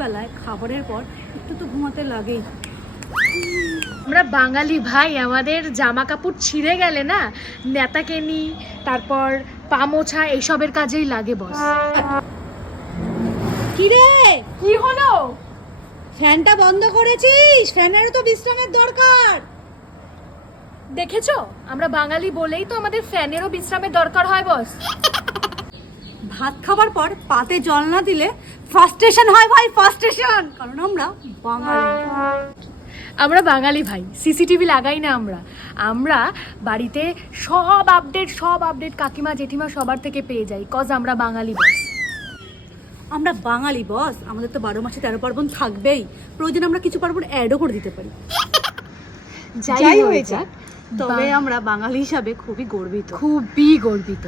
বেলায় খাবারের পর একটু তো ঘুমাতে লাগেই। আমরা বাঙালি ভাই, আমাদের জামা কাপড় ছিঁড়ে গেলে না নেতাকে নি, তারপর পা মোছা এইসবের কাজেই লাগে বস। কি রে, কি হলো? ফ্যানটা বন্ধ করেছিস? ফ্যানেরও তো বিশ্রামের দরকার। দেখেছো, আমরা বাঙালি বলেই তো আমাদের ফ্যানেরও বিশ্রামের দরকার হয় বস। ভাত খাবার পর পাতে জল না দিলে ফার্স্টেশন হয় ভাই, ফার্স্টেশন। কারণ আমরা বাঙালি। আমরা বাঙালি ভাই, সিসিটিভি লাগাই না আমরা। আমরা বাড়িতে সব আপডেট কাকিমা জেঠিমা সবার থেকে পেয়ে যাই, কজ আমরা বাঙালি বস। আমরা বাঙালি বস, আমাদের তো 12 মাসে 13 পার্বণ থাকবেই। প্রয়োজন আমরা কিছু পার্বণ অ্যাডও করে দিতে পারি। যাই হয়ে যাক, তবে আমরা বাঙালি হিসাবে খুবই গর্বিত। খুবই গর্বিত।